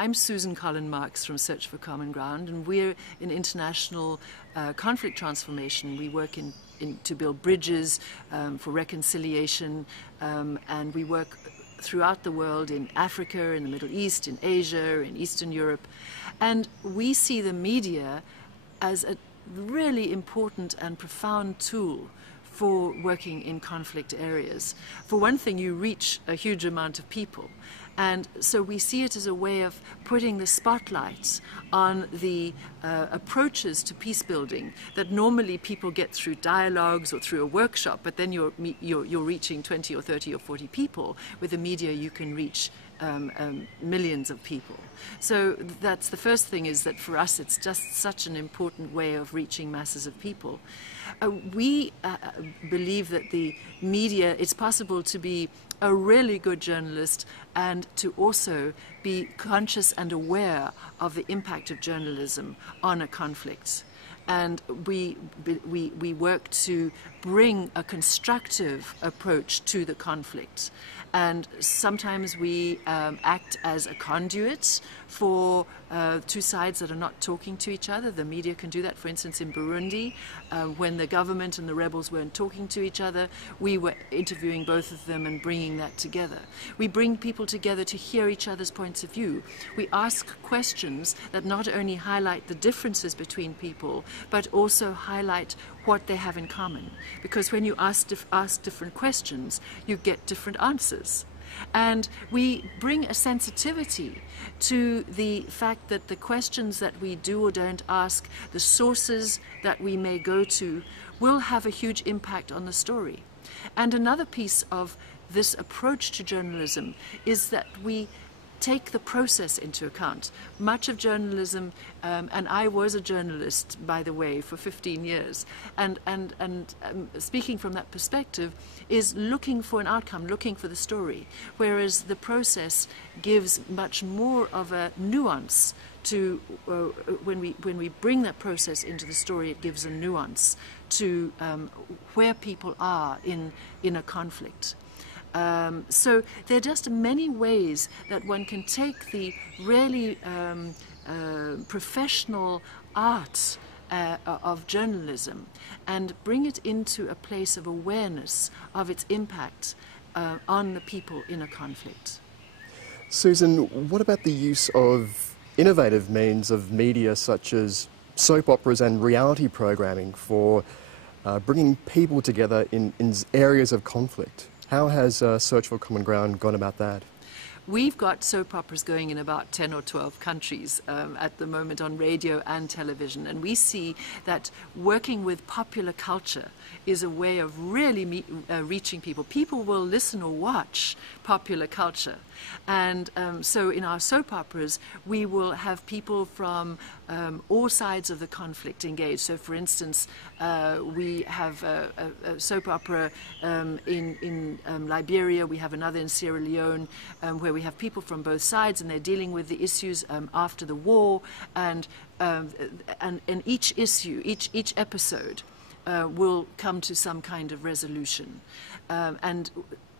I'm Susan Collin Marks from Search for Common Ground, and we're in international conflict transformation. We work to build bridges for reconciliation, and we work throughout the world, in Africa, in the Middle East, in Asia, in Eastern Europe. And we see the media as a really important and profound tool for working in conflict areas. For one thing, you reach a huge amount of people. And so we see it as a way of putting the spotlight on the approaches to peace building that normally people get through dialogues or through a workshop, but then you're reaching 20 or 30 or 40 people. With the media, you can reach millions of people. So that's the first thing, is that for us it's just such an important way of reaching masses of people. We believe that the media, it's possible to be a really good journalist and to also be conscious and aware of the impact of journalism on a conflict. And we work to bring a constructive approach to the conflict. And sometimes we act as a conduit for two sides that are not talking to each other. The media can do that. For instance, in Burundi, when the government and the rebels weren't talking to each other, we were interviewing both of them and bringing that together. We bring people together to hear each other's points of view. We ask questions that not only highlight the differences between people, but also highlight what they have in common. Because when you ask different questions, you get different answers. And we bring a sensitivity to the fact that the questions that we do or don't ask, the sources that we may go to, will have a huge impact on the story. And another piece of this approach to journalism is that we take the process into account. Much of journalism, and I was a journalist, by the way, for 15 years, and speaking from that perspective, is looking for an outcome, looking for the story, whereas the process gives much more of a nuance to, when we bring that process into the story, it gives a nuance to where people are in a conflict. So there are just many ways that one can take the really professional art of journalism and bring it into a place of awareness of its impact on the people in a conflict. Susan, what about the use of innovative means of media such as soap operas and reality programming for bringing people together in areas of conflict? How has Search for Common Ground gone about that? We've got soap operas going in about 10 or 12 countries at the moment on radio and television, and we see that working with popular culture is a way of really reaching people. People will listen or watch popular culture. And so in our soap operas, we will have people from all sides of the conflict engaged. So for instance, we have a soap opera in Liberia, we have another in Sierra Leone, where we have people from both sides, and they're dealing with the issues after the war, and each issue, each episode will come to some kind of resolution. And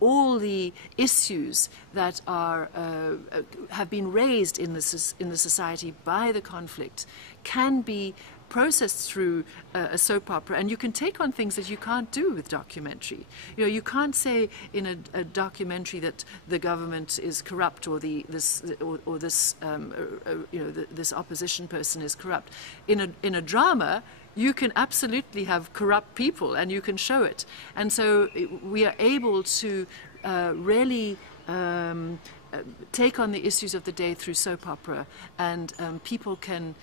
all the issues that have been raised in the society by the conflict can be processed through a soap opera, and you can take on things that you can't do with documentary. You know, you can't say in a documentary that the government is corrupt, or this opposition person is corrupt. In a drama, you can absolutely have corrupt people, and you can show it. And so we are able to really take on the issues of the day through soap opera, and people can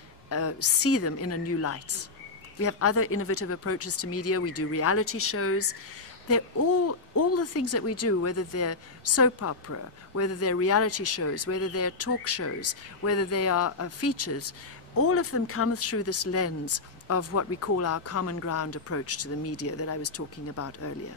see them in a new light. We have other innovative approaches to media. We do reality shows. They're all the things that we do, whether they're soap opera, whether they're reality shows, whether they're talk shows, whether they are features, all of them come through this lens of what we call our common ground approach to the media that I was talking about earlier.